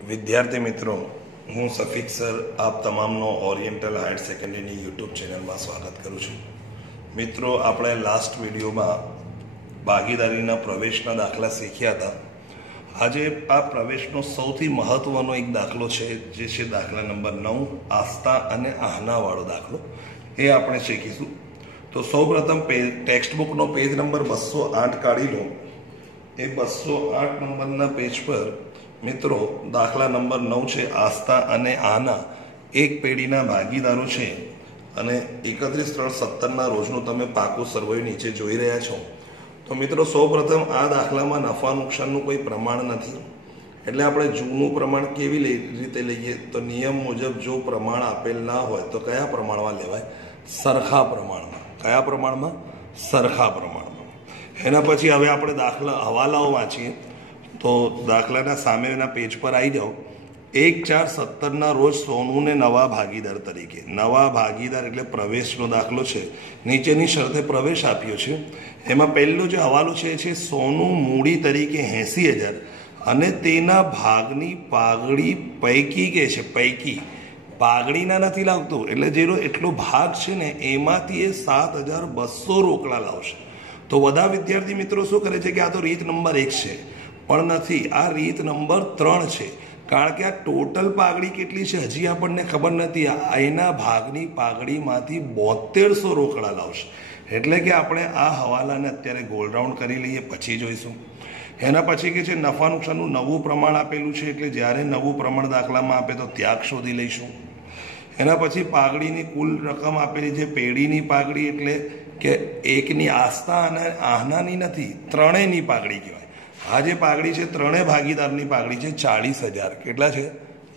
વિદ્યાર્થી મિત્રો, હું સફીક સર આપ તમામનો ઓરિએન્ટલ હાયર સેકન્ડરીની યુટ્યુબ ચેનલમાં સ્વાગત કરું છું. મિત્રો, આપણે લાસ્ટ વિડીયોમાં ભાગીદારીના પ્રવેશના દાખલા શીખ્યા હતા. આજે આ પ્રવેશનો સૌથી મહત્વનો એક દાખલો છે, જે છે દાખલા નંબર 9, આસ્થા અને આહનાવાળો દાખલો. એ આપણે શીખીશું. તો સૌપ્રથમ ટેક્સ્ટબુકનો પેજ નંબર 208 કાઢી લો. એ 208 નંબરના પેજ પર મિત્રો દાખલા નંબર 9 છે, આસ્થા અને આના એક પેઢીના ભાગીદારો છે અને 31/3/17 રોજનું તમે પાકું સર્વે નીચે જોઈ રહ્યા છો. તો મિત્રો સૌપ્રથમ આ દાખલામાં નફા નુકસાનનું કોઈ પ્રમાણ નથી, એટલે આપણે જૂનું પ્રમાણ કેવી રીતે લઈએ? તો નિયમ મુજબ જો પ્રમાણ આપેલ ના હોય તો કયા પ્રમાણમાં લેવાય? સરખા પ્રમાણમાં. કયા પ્રમાણમાં? સરખા પ્રમાણમાં. એના પછી હવે આપણે દાખલા હવાલાઓ વાંચીએ. તો દાખલાના સામેના પેજ પર આવી જાઓ. 1/4/17 રોજ સોનુને નવા ભાગીદાર તરીકે, નવા ભાગીદાર એટલે પ્રવેશનો દાખલો છે. નીચેની શરતે પ્રવેશ આપ્યો છે. એમાં પહેલો જે હવાલો છે એ છે સોનું મૂડી તરીકે 80,000 અને તેના ભાગની પાઘડી પૈકી કે છે, પૈકી પાઘડીના નથી લાવતું, એટલે જેનો એટલો ભાગ છે ને એમાંથી એ 7,200 રોકડા લાવશે. તો બધા વિદ્યાર્થી મિત્રો શું કરે છે કે આ તો રીત નંબર 1 છે, પણ નથી. આ રીત નંબર 3 છે, કારણ કે આ ટોટલ પાઘડી કેટલી છે હજી આપણને ખબર નથી. એના ભાગની પાઘડીમાંથી 7200 રોકડા લાવશે. એટલે કે આપણે આ હવાલાને અત્યારે ગોલ રાઉન્ડ કરી લઈએ, પછી જોઈશું. એના પછી કે છે નફા નુકસાનનું નવું પ્રમાણ આપેલું છે, એટલે જ્યારે નવું પ્રમાણ દાખલામાં આપે તો ત્યાગ શોધી લઈશું. એના પછી પાઘડીની કુલ રકમ આપેલી છે. પેઢીની પાઘડી એટલે કે એકની આસ્થા અને આહનાની નથી, ત્રણેયની પાઘડી કહેવાય. આ જે પાઘડી છે ત્રણેય ભાગીદારની પાઘડી છે 40,000. કેટલા છે?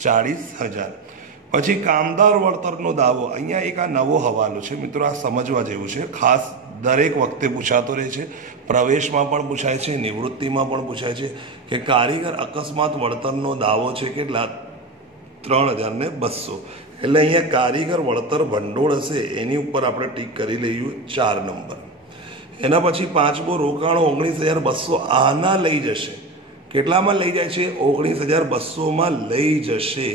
40,000. પછી કામદાર વળતરનો દાવો. અહીંયા એક આ નવો હવાલો છે મિત્રો, આ સમજવા જેવું છે. ખાસ દરેક વખતે પૂછાતો રહે છે. પ્રવેશમાં પણ પૂછાય છે, નિવૃત્તિમાં પણ પૂછાય છે કે કારીગર અકસ્માત વળતરનો દાવો છે કેટલા? 3,200. એટલે અહીંયા કારીગર વળતર ભંડોળ હશે એની ઉપર આપણે ટીક કરી લઈએ 4 નંબર. એના પછી પાંચમો રોકાણો 19,200 આના લઈ જશે. કેટલામાં લઈ જાય છે? 19,200માં લઈ જશે.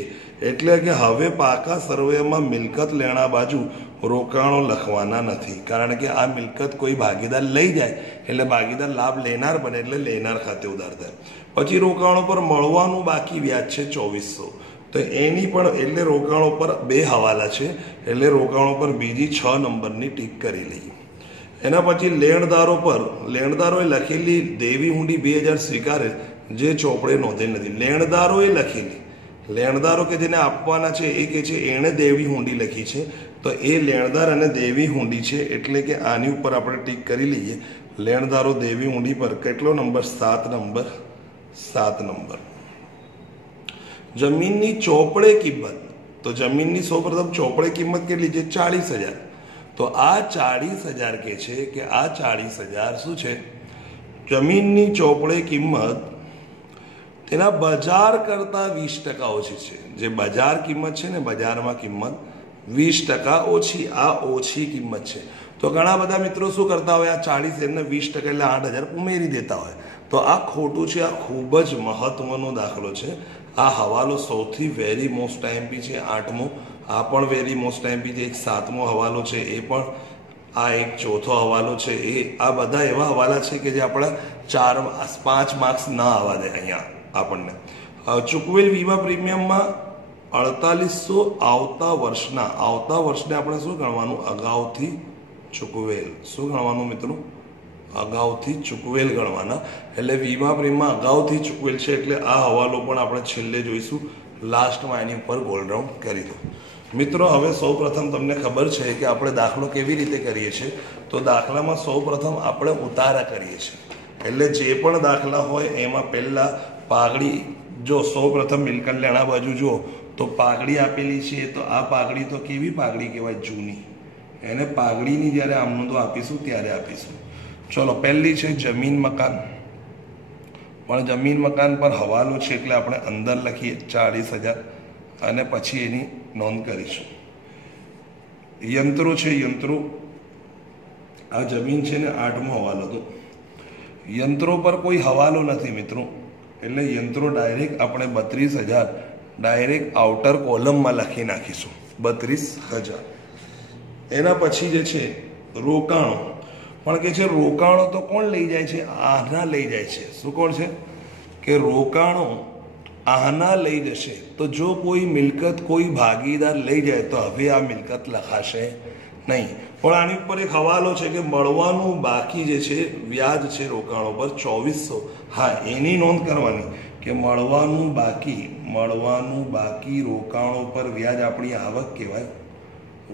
એટલે કે હવે પાકા સર્વેમાં મિલકત લેણા બાજુ રોકાણો લખવાના નથી, કારણ કે આ મિલકત કોઈ ભાગીદાર લઈ જાય એટલે ભાગીદાર લાભ લેનાર બને, એટલે લેનાર ખાતે ઉધાર થાય. પછી રોકાણો પર મળવાનું બાકી વ્યાજ છે 2,400. તો એની પણ એટલે રોકાણો પર 2 હવાલા છે, એટલે રોકાણો પર બીજી 6 નંબરની ટીક કરી લઈએ. એના પછી લેણદારોએ લખેલી દેવી હુંડી 2,000 સ્વીકારે, જે ચોપડે નોંધેલ નથી. લેણદારોએ લખેલી, લેણદારો કે જેને આપવાના છે એ કે છે એણે દેવી હુંડી લખી છે, તો એ લેણદાર અને દેવી હુંડી છે, એટલે કે આની ઉપર આપણે ટીક કરી લઈએ. લેણદારો દેવી હુંડી પર કેટલો નંબર? 7 નંબર. 7 નંબર. જમીનની ચોપડે કિંમત. તો જમીનની સૌપ્રથમ ચોપડે કિંમત કેટલી છે? 40,000. તો આ 40,000 કે છે કે આ 40,000 શું છે? જમીનની ચોપડે કિંમત તેના બજાર કરતાં 20% ઓછી છે. જે બજાર કિંમત છે ને, બજારમાં કિંમત 20% ઓછી, આ ઓછી કિંમત છે. તો ઘણા બધા મિત્રો શું કરતા હોય, આ 40 એને 20% એટલે 8,000 ઉમેરી દેતા હોય. તો આ ખોટું છે. આ ખૂબ જ મહત્વનો દાખલો છે. આ હવાલો સૌથી વેરી મોસ્ટ આઈએમપી છે, 8મો. આ પણ વેરી મોસ્ટ આઈએમપી છે. એક 7મો હવાલો છે, એ પણ. આ એક 4થો હવાલો છે. એ આ બધા એવા હવાલા છે કે જે આપણા 4-5 માર્ક્સ ના આવવા દે અહીંયા આપણને. ચૂકવેલ વીમા પ્રીમિયમમાં 4,800 આવતા વર્ષને આપણે શું ગણવાનું? અગાઉથી ચૂકવેલ. શું ગણવાનું મિત્રો? અગાઉથી ચૂકવેલ ગણવાના. એટલે વીમા પ્રીમિયમમાં અગાઉથી ચૂકવેલ છે, એટલે આ હવાલો પણ આપણે છેલ્લે જોઈશું. લાસ્ટમાં એની ઉપર ગોલ રાઉન્ડ કરી દો. મિત્રો, હવે સૌપ્રથમ તમને ખબર છે કે આપણે દાખલો કેવી રીતે કરીએ છીએ. તો દાખલામાં સૌપ્રથમ આપણે ઉતારા કરીએ છીએ. એટલે જે પણ દાખલા હોય એમાં પહેલાં પાઘડી, જો સૌપ્રથમ મિલકત લેણા બાજુ જો તો પાઘડી આપેલી છે, તો આ પાઘડી તો કેવી પાઘડી કહેવાય? જૂની. એને પાઘડીની જ્યારે આમનું તો આપીશું ત્યારે આપીશું. ચલો, પહેલી છે જમીન મકાન. પણ જમીન મકાન પર હવાલો છે એટલે આપણે અંદર લખીએ 40,000 અને પછી એની નોંધ કરીશું. યંત્રો છે, યંત્રો. આ જમીન છે ને 8મો હવાલો હતો. યંત્રો પર કોઈ હવાલો નથી મિત્રો, એટલે યંત્રો ડાયરેક્ટ આપણે 32,000 ડાયરેક્ટ આઉટર કોલમમાં લખી નાખીશું 32,000. એના પછી જે છે રોકાણો, પણ કે છે રોકાણો તો કોણ લઈ જાય છે? આના લઈ જાય છે. શું કોણ છે? કે રોકાણો આના લઈ જશે. તો જો કોઈ મિલકત કોઈ ભાગીદાર લઈ જાય તો હવે આ મિલકત લખાશે નહીં. પણ આની ઉપર એક હવાલો છે કે મળવાનું બાકી જે છે વ્યાજ છે રોકાણો પર 2400. હા, એની નોંધ કરવાની કે મળવાનું બાકી રોકાણો પર વ્યાજ આપણી આવક કહેવાય.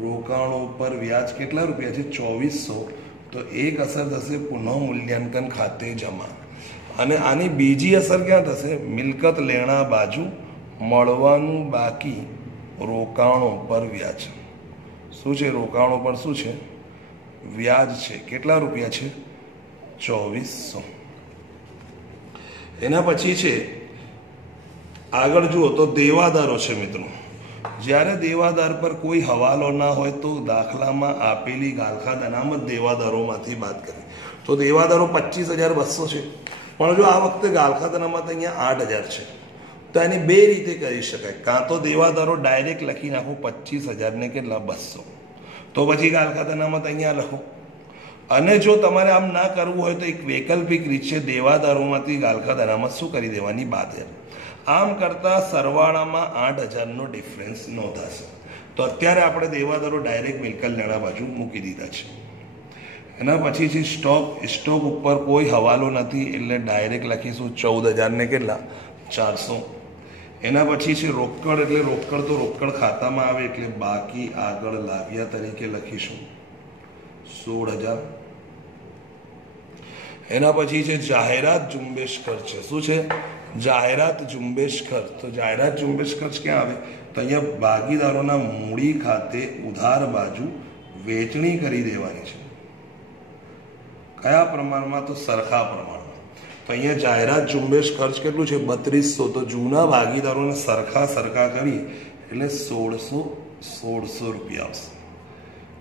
રોકાણો પર વ્યાજ કેટલા રૂપિયા છે? 2400. તો એક અસર થશે પુનઃ મૂલ્યાંકન ખાતે જમા. અને આની બીજી અસર ક્યાં થશે? મિલકત લેણા બાજુ મળવાનું બાકી રોકાણો પર વ્યાજ. શું છે? રોકાણો પર શું છે? વ્યાજ છે. કેટલા રૂપિયા છે? 2400. એના પછી છે આગળ જુઓ તો દેવાદારો છે મિત્રો. જ્યારે દેવાદાર પર કોઈ હવાલો ના હોય તો દાખલામાં આપેલી ગાલખાત અનામત દેવાદારોમાંથી બાદ કરી. તો દેવાદારો 25,200 છે, પણ જો આ વખતે ગાલખાત અનામત અહીંયા 8,000 છે તો એની બે રીતે કરી શકાય. કાં તો દેવાદારો ડાયરેક્ટ લખી નાખો 25,000 ને કેટલા 200, તો પછી ગાલખાત અનામત અહીંયા લખો. અને જો તમારે આમ ના કરવું હોય તો એક વૈકલ્પિક રીત છે, દેવાદારોમાંથી ગાલખાત અનામત શું કરી દેવાની? બાદ. આમ કરતા સરવાળામાં 8,000નો ડિફરન્સ નોંધાશે. તો અત્યારે આપણે દેવાદારો ડાયરેક્ટ મિલકત લેણા બાજુ મૂકી દીધા છે. એના પછી છે સ્ટોક ઉપર કોઈ હવાલો નથી એટલે ડાયરેક્ટ લખીશું 14,000 ને કેટલા 400. એના પછી છે રોકડ, એટલે રોકડ તો રોકડ ખાતામાં આવે એટલે બાકી આગળ લાવ્યા તરીકે લખીશું 16,000. એના પછી છે જાહેરાત ઝુંબેશ ખર્ચ. શું છે? જાહેરાત ઝુંબેશ ખર્ચ. તો જાહેરાત ઝુંબેશ ખર્ચ ક્યાં આવે? તો અહીંયા ભાગીદારોના મૂડી ખાતે ઉધાર બાજુ વેચણી કરી દેવાની છે. કયા પ્રમાણમાં? તો સરખા પ્રમાણમાં. તો અહીંયા જાહેરાત ઝુંબેશ ખર્ચ કેટલું છે? 3200. તો જૂના ભાગીદારોને સરખા કરીએ એટલે 1600 રૂપિયા આવશે.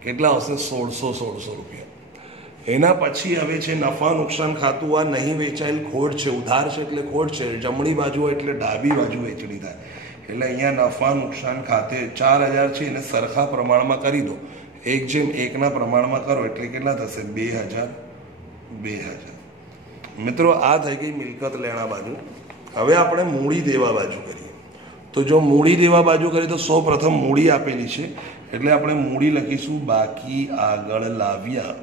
કેટલા આવશે? 1600 રૂપિયા. એના પછી હવે છે નફા નુકસાન ખાતું. આ નહીં વેચાયેલ ખોટ છે, ઉધાર છે એટલે ખોટ છે, જમણી બાજુ હોય એટલે ડાબી બાજુ વેચણી થાય. એટલે અહીંયા નફા નુકસાન ખાતે 4,000 છે એને સરખા પ્રમાણમાં કરી દો. 1:1 પ્રમાણમાં કરો એટલે કેટલા થશે? 2,000. મિત્રો આ થઈ ગઈ મિલકત લેણા બાજુ. હવે આપણે મૂડી દેવા બાજુ કરીએ. તો જો મૂડી દેવા બાજુ કરીએ તો સૌ પ્રથમ મૂડી આપેલી છે એટલે આપણે મૂડી લખીશું બાકી આગળ લાવ્યા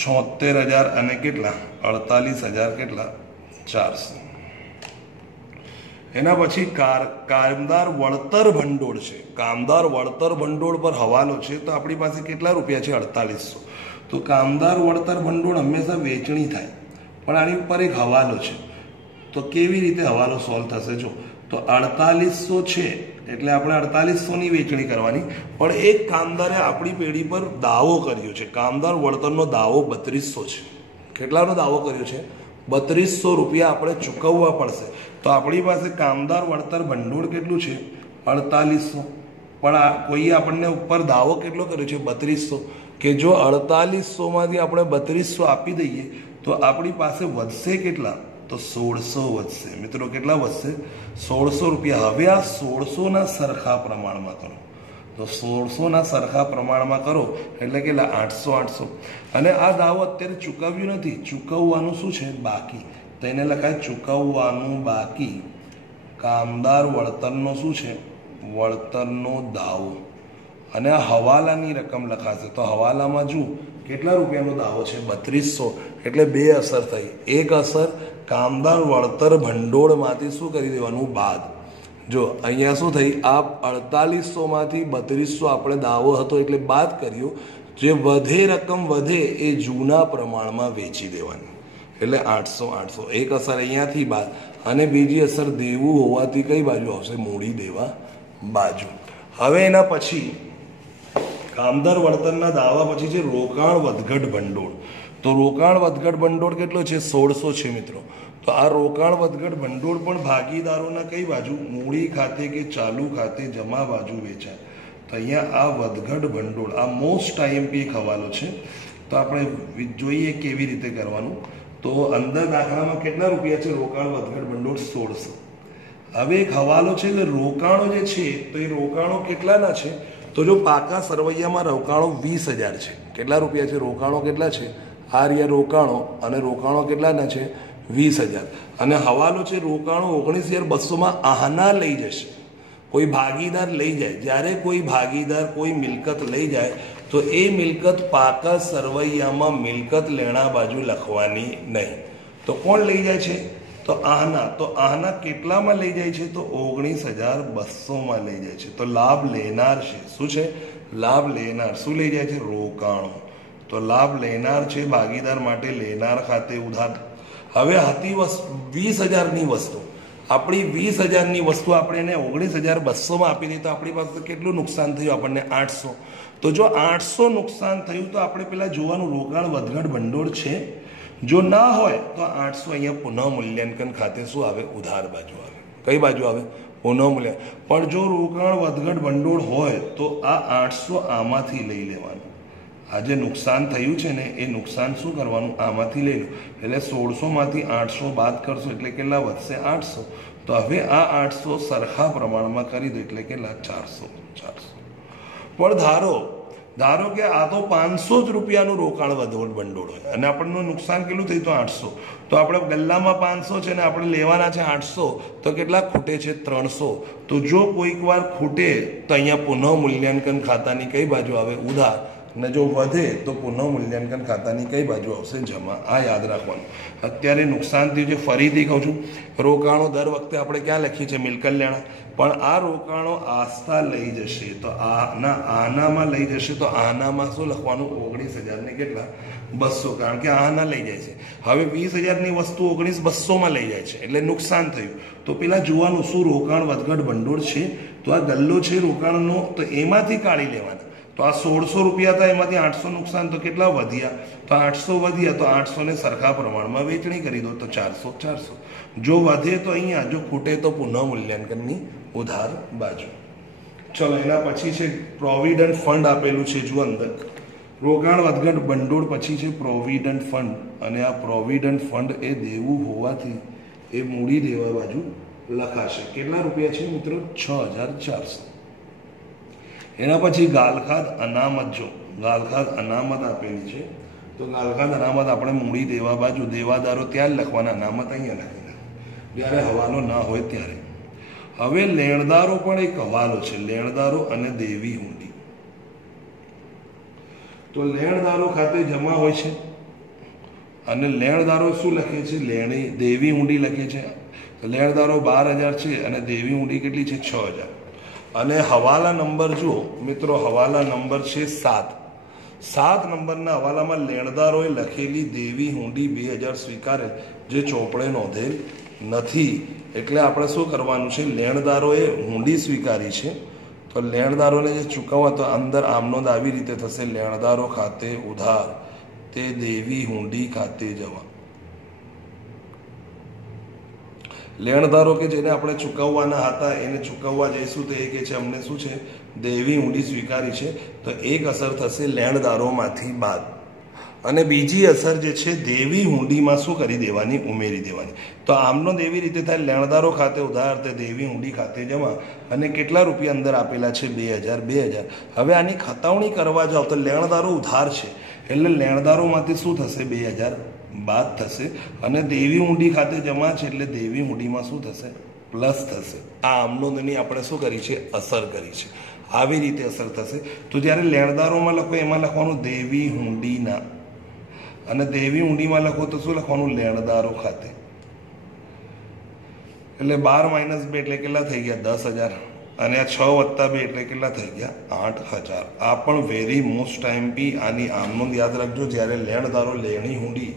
76,000 અને કેટલા 48,000 કેટલા 400. એના પછી કામદાર વળતર ભંડોળ છે. કામદાર વળતર ભંડોળ પર હવાલો છે તો આપણી પાસે કેટલા રૂપિયા છે? 4800. તો કામદાર વળતર ભંડોળ હંમેશા વેચણી થાય, પણ આની ઉપર એક હવાલો છે. તો કેવી રીતે હવાલો સોલ્વ થશે? જો તો 4800 છે એટલે આપણે 4800ની વેચણી કરવાની, પણ એક કામદારે આપણી પેઢી પર દાવો કર્યો છે. કામદાર વળતરનો દાવો 3200 છે. કેટલાનો દાવો કર્યો છે? 3200 રૂપિયા આપણે ચૂકવવા પડશે. તો આપણી પાસે કામદાર વળતર ભંડોળ કેટલું છે? 4800. પણ કોઈએ આપણને ઉપર દાવો કેટલો કર્યો છે? 3200. કે જો 4800માંથી આપણે 3200 આપી દઈએ તો આપણી પાસે વધશે કેટલા? તો 1600 વધશે. મિત્રો કેટલા વધશે? 1600 રૂપિયા. હવે આ 1600ના સરખા પ્રમાણમાં કરો. તો 1600ના સરખા પ્રમાણમાં કરો એટલે કેટલા? 800. અને આ દાવો અત્યારે ચૂકવ્યું નથી, ચૂકવવાનું શું છે? બાકી. તો એને લખાય ચૂકવવાનું બાકી કામદાર વળતરનો શું છે? વળતરનો દાવો. અને આ હવાલાની રકમ લખાશે. તો હવાલામાં જુઓ કેટલા રૂપિયાનો દાવો છે? 3200. એટલે બે અસર થઈ. એક અસર કામદાર વળતર ભંડોળમાંથી શું કરી દેવાનું? બાદ. જો અહીંયા શું થઈ? આ 4800માંથી 3200 આપણે દાવો હતો એટલે બાદ કર્યો. જે વધે રકમ વધે એ જૂના પ્રમાણમાં વેચી દેવાની એટલે 800. એક અસર અહીંયાથી બાદ. અને બીજી અસર દેવું હોવાથી કઈ બાજુ આવશે? મૂડી દેવા બાજુ. હવે એના પછી કામદાર વળતરના દાવા પછી છે રોકાણ વધઘટ ભંડોળ. તો રોકાણ વધઘટ ભંડોળ કેટલો છે? 1600 છે મિત્રો. તો આ રોકાણ વધઘટ ભંડોળ પણ ભાગીદારોના કઈ બાજુ? મૂડી ખાતે કે ચાલુ ખાતે જમા બાજુ વેચાય. તો અહીંયા આ વધઘટ ભંડોળ આ મોસ્ટ આઈએમપી એક હવાલો છે. તો આપણે જોઈએ કેવી રીતે કરવાનું. તો અંદર દાખલામાં કેટલા રૂપિયા છે? રોકાણ વધઘટ ભંડોળ 1600. હવે એક હવાલો છે કે રોકાણો જે છે તો એ રોકાણો કેટલાના છે? તો જો પાકા સરવૈયામાં રોકાણો 20,000 છે. કેટલા રૂપિયા છે? રોકાણો કેટલા છે? આ રહ્યા રોકાણો, અને રોકાણો કેટલાના છે? 20,000. અને હવાલો છે રોકાણો 19,200 આના લઈ જશે. કોઈ ભાગીદાર લઈ જાય, જ્યારે કોઈ ભાગીદાર કોઈ મિલકત લઈ જાય તો એ મિલકત પાકા સરવૈયામાં મિલકત લેણા બાજુ લખવાની નહીં. તો કોણ લઈ જાય છે? તો આના. તો આના કેટલામાં લઈ જાય છે? તો 19,200 લઈ જાય છે. તો લાભ લેનાર છે. શું છે? લાભ લેનાર. શું લઈ જાય છે? રોકાણો. તો લાભ લેનાર છે ભાગીદાર માટે લેનાર ખાતે ઉધાર. હવે હતી 20,000ની વસ્તુ, આપણી 20,000ની વસ્તુ આપણે એને 19,200 આપી દઈએ તો આપણી પાસે કેટલું નુકસાન થયું? આપણને 800. તો જો 800 નુકસાન થયું તો આપણે પેલા જોવાનું રોકાણ વધઘટ ભંડોળ છે. જો ના હોય તો 800 અહીંયા પુનઃ મૂલ્યાંકન ખાતે શું આવે? ઉધાર બાજુ આવે. કઈ બાજુ આવે? પુનઃ મૂલ્ય. પણ જો રોકાણ વધઘટ ભંડોળ હોય તો આ 800 આમાંથી લઈ લેવાનું. આ જે નુકસાન થયું છે ને એ નુકસાન શું કરવાનું? આમાંથી લઈ લો. એટલે 1600માંથી 800 બાદ કરશો એટલે કેટલા વધશે? 800. તો હવે આ 800 સરખા પ્રમાણમાં કરી દો એટલે કેટલા? 400. પણ ધારો કે આ તો 500 જ રૂપિયાનું રોકાણ વધઘટ ભંડોળ હોય અને આપણને નુકસાન કેટલું થયું? તો 800. તો આપણે ગલ્લામાં 500 છે ને આપણે લેવાના છે 800. તો કેટલા ખૂટે છે? 300. તો જો કોઈક વાર ખૂટે તો અહીંયા પુનઃ મૂલ્યાંકન ખાતાની કઈ બાજુ આવે? ઉધાર. અને જો વધે તો પુનઃ મૂલ્યાંકન ખાતાની કઈ બાજુ આવશે? જમા. આ યાદ રાખવાનું. અત્યારે નુકસાન થયું છે, ફરીથી કહું છું, રોકાણો દર વખતે આપણે ક્યાં લખીએ છીએ? મિલકત લેણા. પણ આ રોકાણો આસ્થા લઈ જશે તો આનામાં લઈ જશે તો આનામાં શું લખવાનું? 19,000 ને કેટલા? 200. કારણ કે આના લઈ જાય છે. હવે 20,000ની વસ્તુ 19,200 લઈ જાય છે એટલે નુકસાન થયું. તો પેલા જોવાનું શું રોકાણ વધઘટ ભંડોળ છે તો આ ગલ્લો છે રોકાણનો, તો એમાંથી કાઢી લેવાના. તો આ 1600 રૂપિયા હતા, એમાંથી 800 નુકસાન, તો કેટલા વધ્યા? તો 800 વધ્યા. તો 800 ને સરખા પ્રમાણમાં વેચણી કરી દો તો 400. જો વધે તો અહીંયા, જો ખૂટે તો પુનઃ મૂલ્યાંકનની ઉધાર બાજુ. ચલો એના પછી છે પ્રોવિડન્ટ ફંડ આપેલું છે. જો અંદર રોકાણ વધઘટ ભંડોળ પછી છે પ્રોવિડન્ટ ફંડ, અને આ પ્રોવિડન્ટ ફંડ એ દેવું હોવાથી એ મૂડી દેવા બાજુ લખાશે. કેટલા રૂપિયા છે મિત્રો? 6,400. એના પછી ગાલખાદ અનામત. જો ગાલખાદ અનામત આપેલી છે તો ગાલખાદ અનામત આપણે મૂડી દેવા બાજુ, દેવાદારો ત્યાં જ લખવાના, અનામત અહીંયા લખીને જ્યારે હવાલો ના હોય ત્યારે. હવે લેણદારો પણ એક હવાલો છે, લેણદારો અને દેવી હુંડી. તો લેણદારો ખાતે જમા હોય છે અને લેણદારો શું લખે છે? દેવી હુંડી લખે છે. લેણદારો 12,000 છે અને દેવી હુંડી કેટલી છે? 6,000. અને હવાલા નંબર જુઓ મિત્રો, હવાલા નંબર છે 7 નંબરના હવાલામાં લેણદારોએ લખેલી દેવી હુંડી 2,000 સ્વીકારે જે ચોપડે નોંધેલ નથી. એટલે આપણે શું કરવાનું છે? લેણદારોએ હુંડી સ્વીકારી છે તો લેણદારોને જે ચૂકવવા, તો અંદર આમનોંધ આવી રીતે થશે: લેણદારો ખાતે ઉધાર, તે દેવી હુંડી ખાતે જવા. લેણદારો કે જેને આપણે ચૂકવવાના હતા એને ચૂકવવા જઈશું તો એ કે છે અમને શું છે? દેવી હુંડી સ્વીકારી છે. તો એક અસર થશે લેણદારોમાંથી બાદ, અને બીજી અસર જે છે દેવી હુંડીમાં શું કરી દેવાની? ઉમેરી દેવાની. તો આમનો એવી રીતે થાય: લેણદારો ખાતે ઉધાર, તે દેવી હુંડી ખાતે જમા. અને કેટલા રૂપિયા અંદર આપેલા છે? 2,000. હવે આની ખતાવણી કરવા જાઓ તો લેણદારો ઉધાર છે એટલે લેણદારોમાંથી શું થશે? 2,000 બાદ થશે. અને દેવી હુંડી ખાતે જમા છે એટલે દેવી હુંડીમાં શું થશે? પ્લસ થશે. આ આમનોંધની આપણે શું કરી છે? અસર કરી છે. આવી રીતે અસર થશે. તો જ્યારે લેણદારોમાં લખો એમાં લખવાનું દેવી હુંડીના, અને દેવી હુંડીમાં લખો તો શું લખવાનું? લેણદારો ખાતે. એટલે 12 - 2 એટલે કેટલા થઈ ગયા? 10,000. અને આ 6 + 2 એટલે કેટલા થઈ ગયા? 8,000. આ પણ વેરી મોસ્ટ ટાઈમ બી આની આમનોંધ યાદ રાખજો. જ્યારે લેણદારો લેણી હુંડી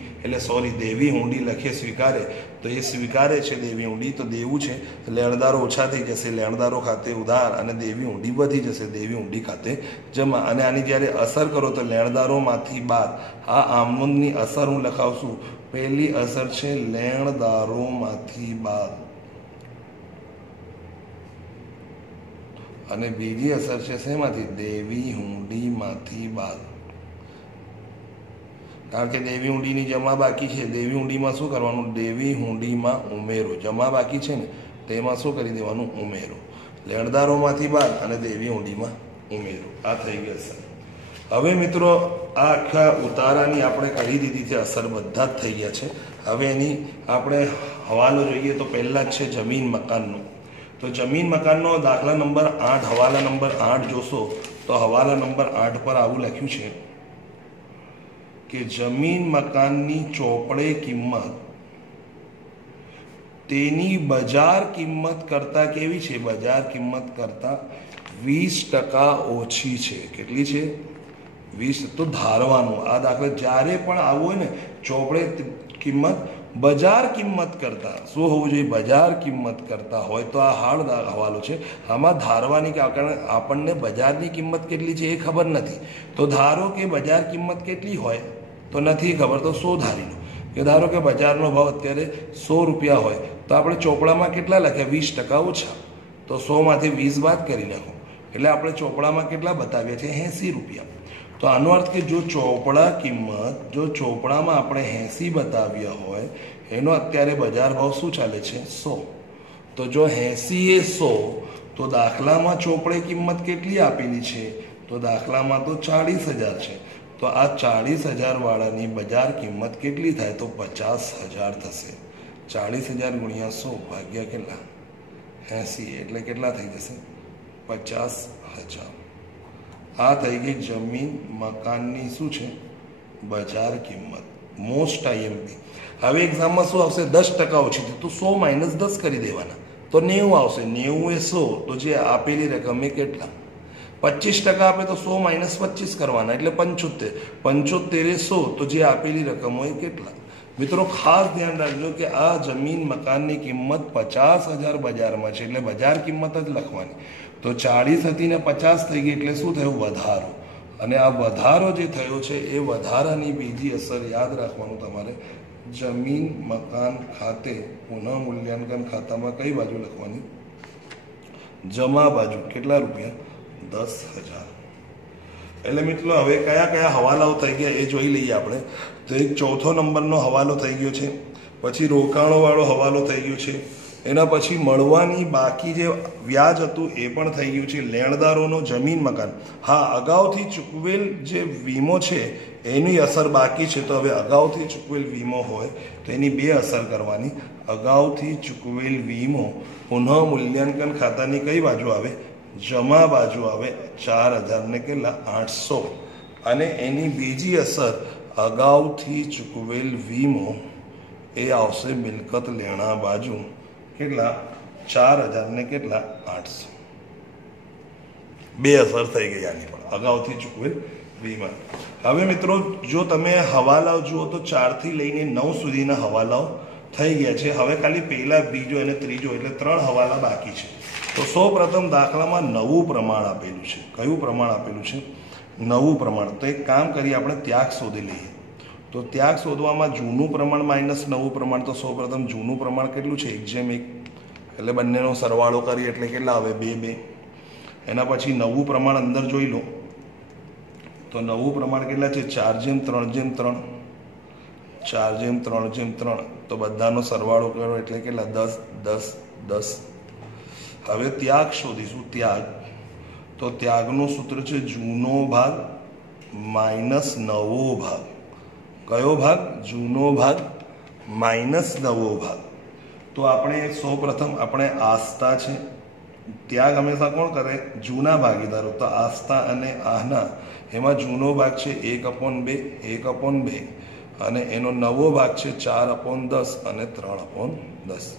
દેવી હુંડી લખે સ્વીકારે, તો એ સ્વીકારે છે દેવી હુંડી, તો દેવું છે, લેણદારો ઓછા થઈ જશે, લેણદારો ખાતે ઉધાર, અને દેવી હુંડી વધી જશે, દેવી હુંડી ખાતે જમા. અને આની જ્યારે અસર કરો તો લેણદારોમાંથી બાદ. આ આમનોંધની અસર હું લખાવશું. પહેલી અસર છે લેણદારોમાંથી બાદ, અને બીજી અસર છે શેમાંથી? દેવી હુંડીમાંથી બાદ. કારણ કે દેવી હુંડીની જમા બાકી છે. દેવી હુંડીમાં શું કરવાનું? દેવી હુંડીમાં ઉમેરો. જમા બાકી છે ને તેમાં શું કરી દેવાનું? ઉમેરો. લેણદારોમાંથી બાદ અને દેવી હુંડીમાં ઉમેરો. આ થઈ ગયું. હવે મિત્રો આ આખા ઉતારાની આપણે કરી દીધી છે અસર, બધા જ થઈ ગયા છે. હવે એની આપણે હવાલો જોઈએ તો પહેલાં જ છે જમીન મકાનનો. તો જમીન મકાનનો દાખલા નંબર 8, હવાલા નંબર 8 જોશો તો હવાલા નંબર 8 પર આવું લખ્યું છે કે જમીન મકાનની ચોપડે કિંમત તેની બજાર કિંમત કરતાં કેવી છે? બજાર કિંમત કરતાં 20% ઓછી છે. કેટલી છે? 20. તો ધારવાનું આ દાખલા જ્યારે પણ આવું હોય ને ચોપડે કિંમત બજાર કિંમત કરતાં શું હોવું જોઈએ? બજાર કિંમત કરતાં હોય તો આ હાર્ડ હવાલો છે. આમાં ધારવાની કે આપણને બજારની કિંમત કેટલી છે એ ખબર નથી. તો ધારો કે બજાર કિંમત કેટલી હોય તો નથી ખબર, તો 100 ધારી લો. કે ધારો કે બજારનો ભાવ અત્યારે 100 રૂપિયા હોય તો આપણે ચોપડામાં કેટલા લખ્યા? 20% ઓછા. તો 100 માંથી 20 બાદ કરી નાખો એટલે આપણે ચોપડામાં કેટલા બતાવ્યા છે? 80 રૂપિયા. તો આનો અર્થ કે જો ચોપડા કિંમત, જો ચોપડામાં આપણે 80 બતાવ્યા હોય એનો અત્યારે બજાર ભાવ શું ચાલે છે? 100. તો જો 80 એ 100 તો દાખલામાં ચોપડે કિંમત કેટલી આપેલી છે? તો દાખલામાં તો 40,000 છે. તો આ 40,000 વાળાની બજાર કિંમત કેટલી થાય? તો 50,000 થશે. 40,000 ગુણ્યા 100 ભાગ્યા કેટલા? 80 એટલે કેટલા થઈ જશે? 50,000. આ થઈ ગઈ જમીન મકાનની શું છે? બજાર કિંમત. Most IMP. હવે એક્ઝામમાં શું આવશે? 10% ઓછી છે તો 100 માઇનસ 10 કરી દેવાના તો 90 આવશે. 90 એ 100 તો જે આપેલી રકમ એ કેટલા? 25% આપે તો 100 માઇનસ 25 કરવાના એટલે 75. 75 એ 100 તો જે આપેલી રકમ હોય કેટલા? મિત્રો ખાસ ધ્યાન રાખજો કે આ જમીન મકાનની કિંમત 50,000 બજારમાં છે એટલે બજાર કિંમત જ લખવાની. તો 40 હતી ને 50 થઈ ગઈ એટલે શું થયું? વધારો. અને આ વધારો જે થયો છે એ વધારાની બીજી અસર યાદ રાખવાનું તમારે. જમીન મકાન ખાતે પુનઃ મૂલ્યાંકન ખાતામાં કઈ બાજુ લખવાની? જમા બાજુ. કેટલા રૂપિયા? 10,000. એટલે મિત્રો હવે કયા કયા હવાલાઓ થઈ ગયા એ જોઈ લઈએ આપણે. તો એક ચોથો નંબરનો હવાલો થઈ ગયો છે. પછી રોકાણોવાળો હવાલો થઈ ગયો છે. એના પછી મળવાની બાકી જે વ્યાજ હતું એ પણ થઈ ગયું છે. લેણદારોનો જમીન મકાન, હા અગાઉથી ચૂકવેલ જે વીમો છે એની અસર બાકી છે. તો હવે અગાઉથી ચૂકવેલ વીમો હોય તો એની 2 અસર કરવાની. અગાઉથી ચૂકવેલ વીમો પુનઃ મૂલ્યાંકન ખાતાની કઈ બાજુ આવે? જમા બાજુ આવે. 4,000 ને કેટલા? 800. અને એની બીજી અસર અગાઉથી ચૂકવેલ વીમો એ આવશે મિલકત લેણા બાજુ. કેટલા? 4,000 ને કેટલા? 800. 2 અસર થઈ ગઈ આની પણ અગાઉથી ચૂકવેલ વીમા. હવે મિત્રો જો તમે હવાલાઓ જુઓ તો 4 થી લઈને 9 સુધીના હવાલાઓ થઈ ગયા છે. હવે ખાલી પહેલા, બીજો અને ત્રીજો એટલે 3 હવાલા બાકી છે. તો સૌ પ્રથમ દાખલામાં નવું પ્રમાણ આપેલું છે. કયું પ્રમાણ આપેલું છે? નવું પ્રમાણ. તો એક કામ કરીએ આપણે ત્યાગ શોધી લઈએ. તો ત્યાગ શોધવામાં જૂનું પ્રમાણ માઇનસ નવું પ્રમાણ. તો સૌ પ્રથમ જૂનું પ્રમાણ કેટલું છે? 1:1 એટલે બંનેનો સરવાળો કરીએ એટલે કેટલા આવે? 2:2. એના પછી નવું પ્રમાણ અંદર જોઈ લો તો નવું પ્રમાણ કેટલા છે? 4:3:3. 4:3:3 તો બધાનો સરવાળો કરો એટલે કેટલા? 10 10 10. હવે ત્યાગ શોધીશું. ત્યાગ. તો ત્યાગનું સૂત્ર છે જૂનો ભાગ માઇનસ નવો ભાગ. કયો ભાગ? જૂનો ભાગ માઇનસ નવો ભાગ. તો આપણે સૌ પ્રથમ આપણે આસ્થા છે. ત્યાગ હંમેશા કોણ કરે? જૂના ભાગીદારો. તો આસ્થા અને આહના એમાં જૂનો ભાગ છે 1/2 1/2 અને એનો નવો ભાગ છે 4/10 અને 3/10.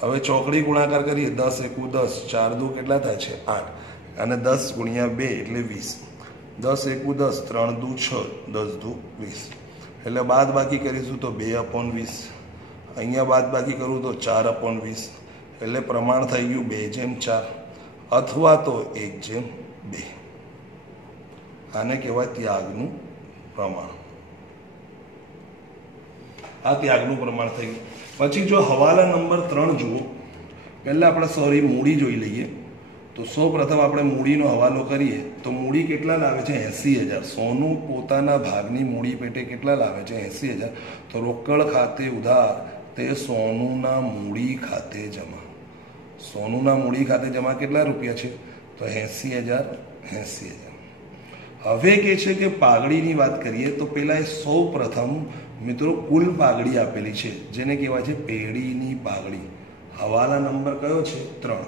હવે ચોકડી ગુણાકાર કરીએ. 10 એકુ 10, 4 દુ કેટલા થાય છે? 8 અને 10 ગુણ્યા 2 એટલે 20. 10 એકુ 10, 3 દુ 6, 10 દુ 20. એટલે બાદ બાકી કરીશું તો 2/20. અહીંયા બાદ બાકી કરું તો 4/20. એટલે પ્રમાણ થઈ ગયું 2:4 અથવા તો 1:2. આને કહેવાય ત્યાગનું પ્રમાણ. આ ત્યાગનું પ્રમાણ થઈ ગયું. પછી જો હવાલા નંબર 3 જુઓ, પહેલાં આપણે મૂડી જોઈ લઈએ. તો સૌ પ્રથમ આપણે મૂડીનો હવાલો કરીએ તો મૂડી કેટલા લાવે છે? 80,000. સોનું પોતાના ભાગની મૂડી પેટે કેટલા લાવે છે? 80,000. તો રોકડ ખાતે ઉધાર તે સોનુના મૂડી ખાતે જમા. સોનુના મૂડી ખાતે જમા કેટલા રૂપિયા છે? તો 80,000. 80,000. હવે કે છે કે પાઘડીની વાત કરીએ તો પેલા સૌ પ્રથમ મિત્રો કુલ પાઘડી આપેલી છે જેને કહેવાય છે પેઢીની પાઘડી. હવાલા નંબર કયો છે? 3.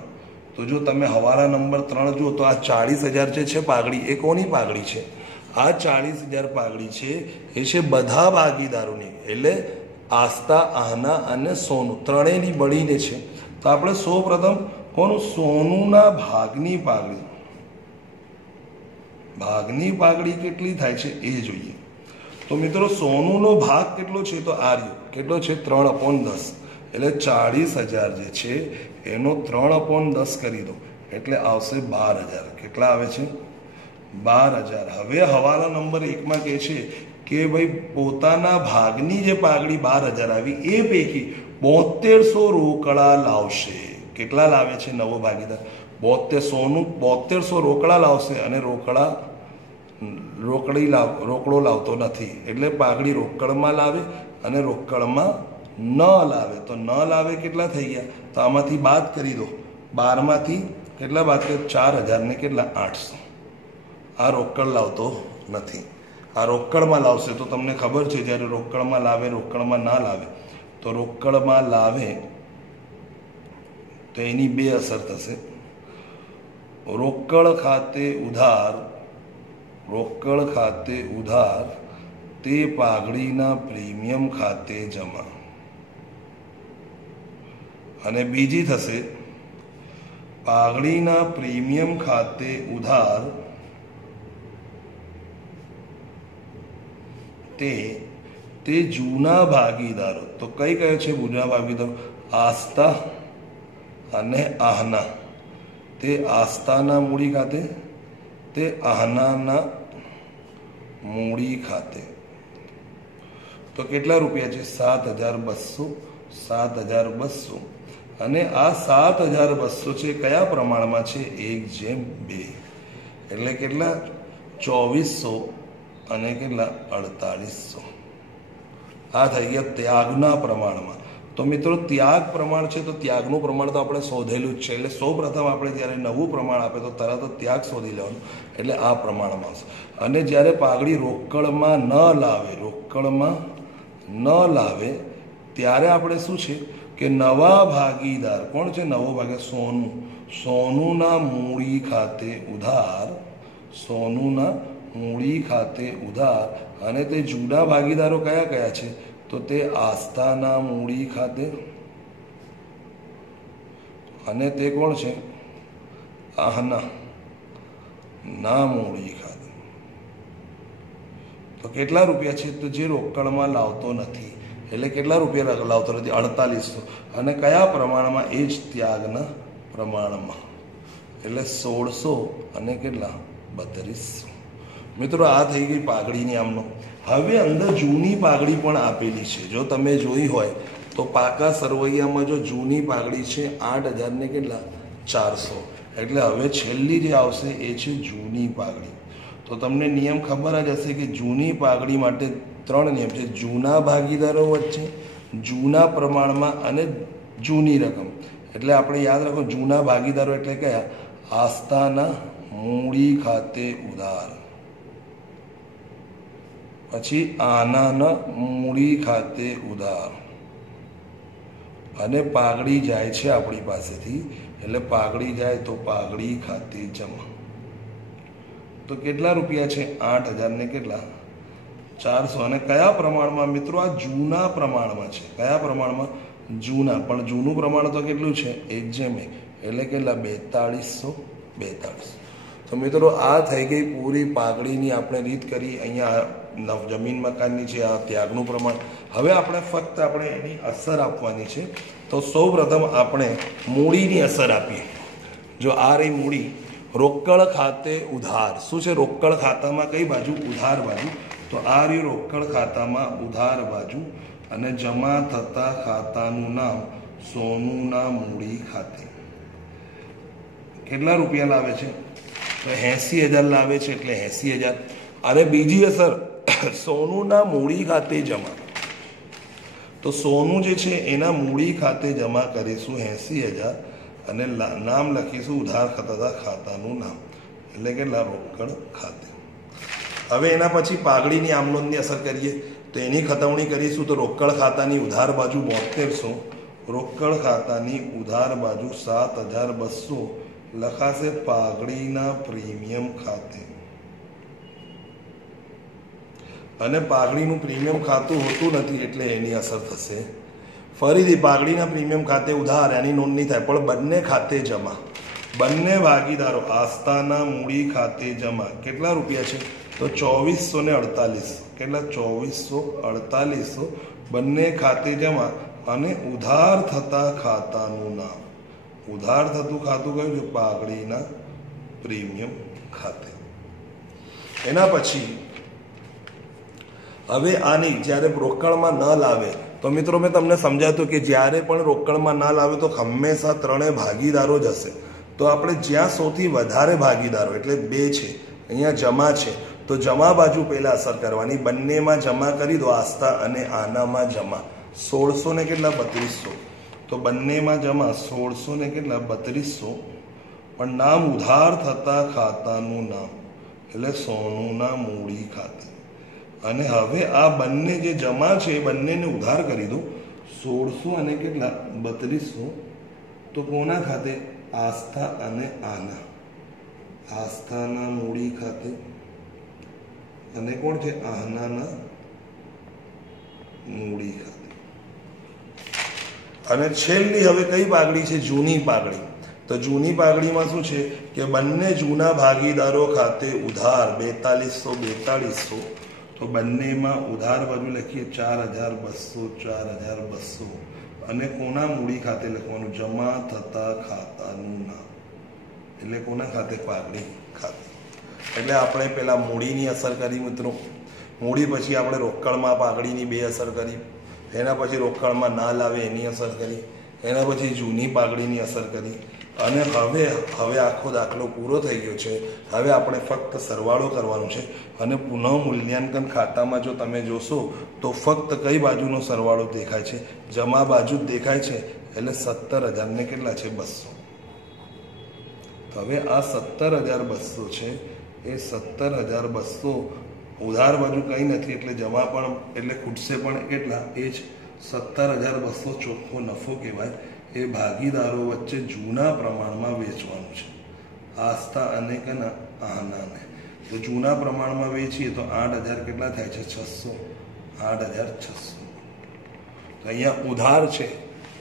તો જો તમે હવાલા નંબર 3 જુઓ તો આ 40,000 જે છે પાઘડી એ કોની પાઘડી છે? આ 40,000 પાઘડી છે એ છે બધા ભાગીદારોની, એટલે આસ્થા, આહના અને સોનું ત્રણેયની બળીને છે. તો આપણે સૌ પ્રથમ કોનું? સોનુના ભાગની પાઘડી. ભાગની પાઘડી કેટલી થાય છે એ જોઈએ. તો મિત્રો સોનુનો ભાગ કેટલો છે? તો આર્યો કેટલો છે? 3/10. એટલે 40,000 જે છે એનો 3/10 કરી દો એટલે આવશે 12,000. કેટલા આવે છે? 12,000. હવે હવાલા નંબર 1 કહે છે કે ભાઈ પોતાના ભાગની જે પાઘડી 12,000 આવી એ પૈકી 7200 રોકડા લાવશે. કેટલા લાવે છે નવો ભાગીદાર? 72. સોનું 7200 રોકડા લાવશે અને રોકડો લાવતો નથી, એટલે પાઘડી રોકડમાં લાવે અને રોકડમાં ન લાવે. તો ન લાવે કેટલા થઈ ગયા? તો આમાંથી બાદ કરી દો. 12માંથી કેટલા બાદ કરે? 4,000 ને કેટલા? 800. આ રોકડ લાવતો નથી, આ રોકડમાં લાવશે. તો તમને ખબર છે જ્યારે રોકડમાં લાવે, રોકડમાં ના લાવે. તો રોકડમાં લાવે તો એની 2 અસર થશે. રોકડ ખાતે ઉધાર તે પાઘડીના પ્રીમિયમ ખાતે જમા. અને બીજી થશે પાઘડીના પ્રીમિયમ ખાતે ઉધાર તે જૂના ભાગીદારો. તો કઈ કહે છે જૂના ભાગીદારો? આસ્થા અને આહના. તે આસ્થાના મૂડી ખાતે, તે આહનાના મૂડી ખાતે. તો કેટલા રૂપિયા છે? 7,200. 7,200. અને આ 7,200 છે કયા પ્રમાણમાં છે? 1/2. એટલે કેટલા? 2400 અને કેટલા? 4800. આ થઈ ગયા ત્યાગના પ્રમાણમાં. તો મિત્રો ત્યાગ પ્રમાણ છે તો ત્યાગનું પ્રમાણ તો આપણે શોધેલું જ છે. એટલે સૌ પ્રથમ આપણે જ્યારે નવું પ્રમાણ આપે તો તરત જ ત્યાગ શોધી લેવાનું, એટલે આ પ્રમાણમાં આવશે. અને જ્યારે પાઘડી રોકડમાં ન લાવે ત્યારે આપણે શું છે કે નવા ભાગીદાર. કોણ છે નવો ભાગીદાર? સોનુના મૂડી ખાતે ઉધાર. સોનુના મૂડી ખાતે ઉધાર. અને તે જૂના ભાગીદારો કયા કયા છે? તો તે આસ્થાના મૂડી ખાતે અને તે કોણ છે? આહના ના મૂડી ખાતે. તો કેટલા રૂપિયા છે? તો જે રોકડમાં લાવતો નથી, એટલે કેટલા રૂપિયા લાવતો નથી? 4800. અને કયા પ્રમાણમાં? એ જ ત્યાગના પ્રમાણમાં, એટલે 1600 અને કેટલા? 3200. મિત્રો આ થઈ ગઈ પાઘડીની આમનો. હવે અંદર જૂની પાઘડી પણ આપેલી છે. જો તમે જોઈ હોય તો પાકા સરવૈયામાં જો જૂની પાઘડી છે 8,000 ને કેટલા? 400. એટલે હવે છેલ્લી જે આવશે એ છે જૂની પાઘડી. તો તમને નિયમ ખબર જ હશે કે જૂની પાઘડી માટે 3 નિયમ છે: જૂના ભાગીદારો વચ્ચે, જૂના પ્રમાણમાં અને જૂની રકમ. એટલે આપણે યાદ રાખો જૂના ભાગીદારો એટલે કયા? આસ્થાના મૂડી ખાતે ઉધાર, પછી આનાના મૂડી ખાતે ઉધાર. અને પાઘડી જાય છે આપણી પાસેથી, એટલે પાઘડી જાય તો પાઘડી ખાતે જમા. તો કેટલા રૂપિયા છે? 8,000 ને કેટલા? 400. અને કયા પ્રમાણમાં? મિત્રો આ જૂના પ્રમાણમાં છે. કયા પ્રમાણમાં? જૂના. પણ જૂનું પ્રમાણ તો કેટલું છે? 1/1. એટલે કેટલા? 4200. તો મિત્રો આ થઈ ગઈ પૂરી પાઘડીની આપણે રીત કરી. અહીંયા જમીન મકાનની છે, આ ત્યાગનું પ્રમાણ. હવે આપણે ફક્ત એની અસર આપવાની છે. તો સૌ પ્રથમ આપણે મૂડીની અસર આપીએ. જો આ રહી મૂડી, રોકડ ખાતે ઉધાર. શું છે? રોકડ ખાતામાં કઈ બાજુ? ઉધાર બાજુ. તો આ રહ્યું રોકડ ખાતામાં ઉધાર બાજુ. અને જમા થતા ખાતાનું નામ સોનુના મૂડી ખાતે. કેટલા રૂપિયા લાવે છે? તો 80,000 લાવે છે, એટલે 80,000. અને બીજી અસર સોનુના મૂડી ખાતે જમા. તો સોનું જે છે એના મૂડી ખાતે જમા કરીશું 80,000 અને નામ લખીશું ઉધાર ખાતાનું નામ, એટલે કેટલા? રોકડ ખાતે. હવે એના પછી પાઘડીની આમનોંધની અસર કરીએ તો એની ખતવણી કરીશું. તો રોકડ ખાતાની ઉધાર બાજુ 7200, રોકડ ખાતાની ઉધાર બાજુ 7,200 લખાશે પાઘડીના પ્રીમિયમ ખાતે. અને પાઘડીનું પ્રીમિયમ ખાતું હોતું નથી એટલે એની અસર થશે. ફરીથી પાઘડીના પ્રીમિયમ ખાતે ઉધાર, એની નોંધ નહીં થાય, પણ બંને ખાતે જમા. બંને ભાગીદારો આસ્થાના મૂડી ખાતે જમા. કેટલા રૂપિયા છે? તો 2448. કેટલા? 2448 બંને ખાતે જમા. અને ઉધાર થતા ખાતાનું નામ, ઉધાર થતું ખાતું કયું છે? પાઘડીના પ્રીમિયમ ખાતે. એના પછી હવે આની જ્યારે રોકડમાં ન લાવે તો મિત્રો મેં તમને સમજાતું કે જ્યારે પણ રોકડમાં ના લાવે તો હંમેશા ત્રણેય ભાગીદારો જ હશે. તો આપણે જ્યાં સૌથી વધારે ભાગીદારો એટલે 2 છે, અહીંયા જમા છે, તો જમા બાજુ પહેલા અસર કરવાની. બંનેમાં જમા કરી દો, આસ્થા અને આનામાં જમા. 1600 ને કેટલા? 3200. તો બંનેમાં જમા 1600 ને કેટલા? 3200. પણ નામ ઉધાર થતા ખાતાનું નામ એટલે સોનુના મૂડી ખાતે. અને હવે આ બંને જે જમા છે એ બંનેને ઉધાર કરી દો. 1600 અને કેટલા? 3200. તો કોના ખાતે? આસ્થા અને આના. આસ્થાના મૂડી ખાતે. અને કોણ છે? આનાના મૂડી ખાતે. અને છેલ્લી હવે કઈ પાઘડી છે? જૂની પાઘડી. તો જૂની પાઘડીમાં શું છે કે બંને જૂના ભાગીદારો ખાતે ઉધાર 4200. તો બંનેમાં ઉધાર બાજુ લખીએ 4200. અને કોના મૂડી ખાતે લખવાનું? જમા થતા ખાતાનું નામ, એટલે કોના ખાતે? પાઘડી ખાતે. એટલે આપણે પેલા મૂડીની અસર કરી મિત્રો. મૂડી પછી આપણે રોકડમાં પાઘડીની 2 અસર કરી. એના પછી રોકડમાં ના લાવે એની અસર કરી. એના પછી જૂની પાઘડીની અસર કરી. અને હવે આખો દાખલો પૂરો થઈ ગયો છે. હવે આપણે ફક્ત સરવાળો કરવાનો છે. અને પુનઃ મૂલ્યાંકન ખાતામાં જો તમે જોશો તો ફક્ત કઈ બાજુનો સરવાળો દેખાય છે? જમા બાજુ જ દેખાય છે. એટલે 17,000 ને કેટલા છે? 200. તો હવે આ 17,200 છે એ 17,200 ઉધાર બાજુ કંઈ નથી એટલે જમા પણ એટલે ખૂટશે પણ કેટલા? એ જ 17,200 ચોખ્ખો નફો કહેવાય. એ ભાગીદારો વચ્ચે જૂના પ્રમાણમાં વેચવાનું છે. આસ્થા અને કના? આનાને. તો જૂના પ્રમાણમાં વેચીએ તો 8,000 કેટલા થાય છે? 600. 8,600. તો અહીંયા ઉધાર છે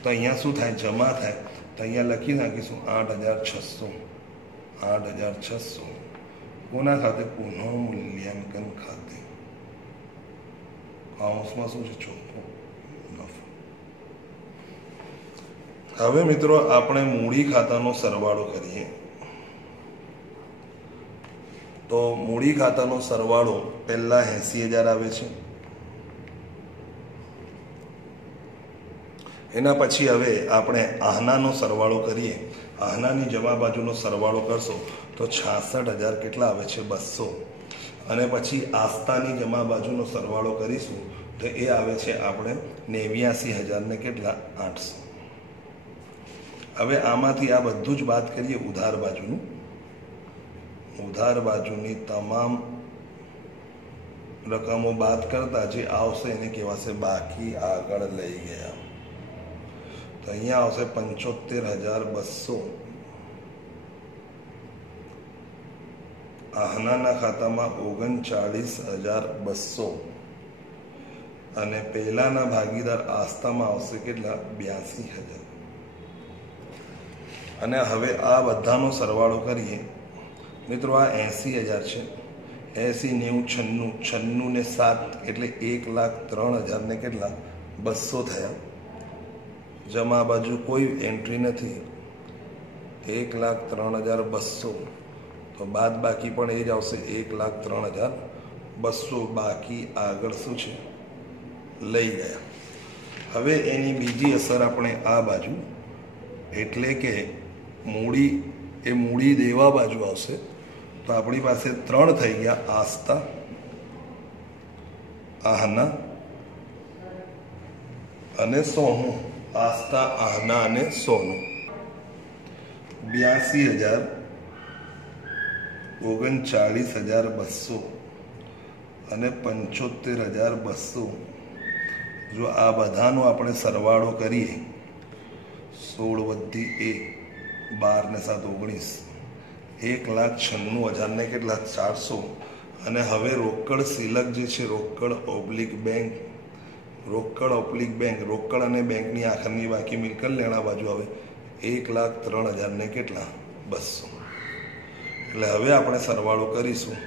તો અહીંયા શું થાય? જમા થાય. તો અહીંયા લખી નાખીશું 8,600. 8,600 કોના ખાતે? પુનઃ મૂલ્યાંકન ખાતે. કૌંસમાં શું છે? ચોખ્ખો નફો. હવે મિત્રો આપણે મૂડી ખાતાનો સરવાળો કરીએ. તો મૂડી ખાતાનો સરવાળો પહેલા 80,000 આવે છે. એના પછી હવે આપણે આહનાનો સરવાળો કરીએ. આહનાની જમા બાજુનો સરવાળો કરશો તો 66,000 કેટલા આવે છે? 200. અને પછી આસ્થાની જમા બાજુનો સરવાળો કરીશું તો એ આવે છે આપણે 89,000 ને કેટલા? 800. હવે આમાંથી આ બધું જ બાદ કરીએ ઉધાર બાજુનું. ઉધાર બાજુની તમામ રકમો બાદ કરતા જે આવશે એને કહેવાશે બાકી આગળ લઈ ગયા. તો અહીંયા આવશે 75,200. આહનાના ખાતામાં 39,200. અને પહેલાના ભાગીદાર આસ્થામાં આવશે કેટલા? 82,000. અને હવે આ બધાનો સરવાળો કરીએ મિત્રો. આ 80,000 છે. 80, 90, 96, 96 ને 7 એટલે 1,03,000 ને કેટલા? 200 થયા. જમા બાજુ કોઈ એન્ટ્રી નથી. 1,03,200. તો બાદ બાકી પણ એ જ આવશે 1,03,200. બાકી આગળ શું છે? લઈ ગયા. હવે એની બીજી અસર આપણે આ બાજુ એટલે કે મૂડી એ મૂડી દેવા બાજુ આવશે. તો આપણી પાસે 3 થઈ ગયા, આસ્તા, આહના અને સોનું. આસ્તા, આહના અને સોનું. 82,000, 39,200 અને 75,200. જો આ બધાનો આપણે સરવાળો કરીએ, 16 વધી 1, 12 ને 7 19, 1,96,000 ને કેટલા 400. અને હવે રોકડ સિલક જે છે, રોકડ ઓબ્લિક બેંક, રોકડ અને બેંકની આખરની બાકી મિલકત લેણા બાજુ આવે 1,03,000 ને કેટલા 200. એટલે હવે આપણે સરવાળો કરીશું.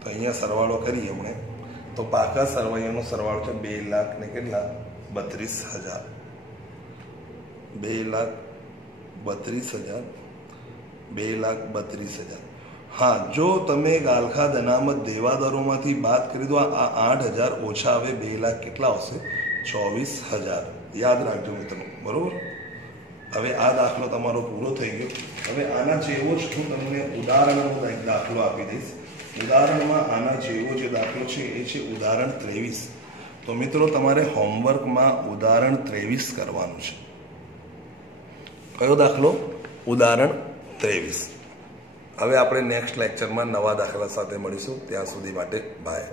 તો અહીંયા સરવાળો કરીએ આપણે, તો પાકા સરવૈયાનો સરવાળો છે 2 લાખ ને કેટલા 32,000. 2,32,000. 2,32,000. હા, જો તમે ગાલખા અનામત દેવાદારોમાંથી બાદ કરી દો, આ 8,000 ઓછા આવે 2 લાખ કેટલા આવશે 24,000. યાદ રાખજો મિત્રો, બરોબર. હવે આ દાખલો તમારો પૂરો થઈ ગયો. હવે આના જેવો જ હું તમને ઉદાહરણનો દાખલો આપી દઈશ. ઉદાહરણમાં આના જેવો જે દાખલો છે એ છે ઉદાહરણ 23. તો મિત્રો તમારે હોમવર્કમાં ઉદાહરણ 23 કરવાનું છે. કયો દાખલો? ઉદાહરણ 23. હવે આપણે નેક્સ્ટ લેક્ચરમાં નવા દાખલા સાથે મળીશું. ત્યાં સુધી માટે બાય.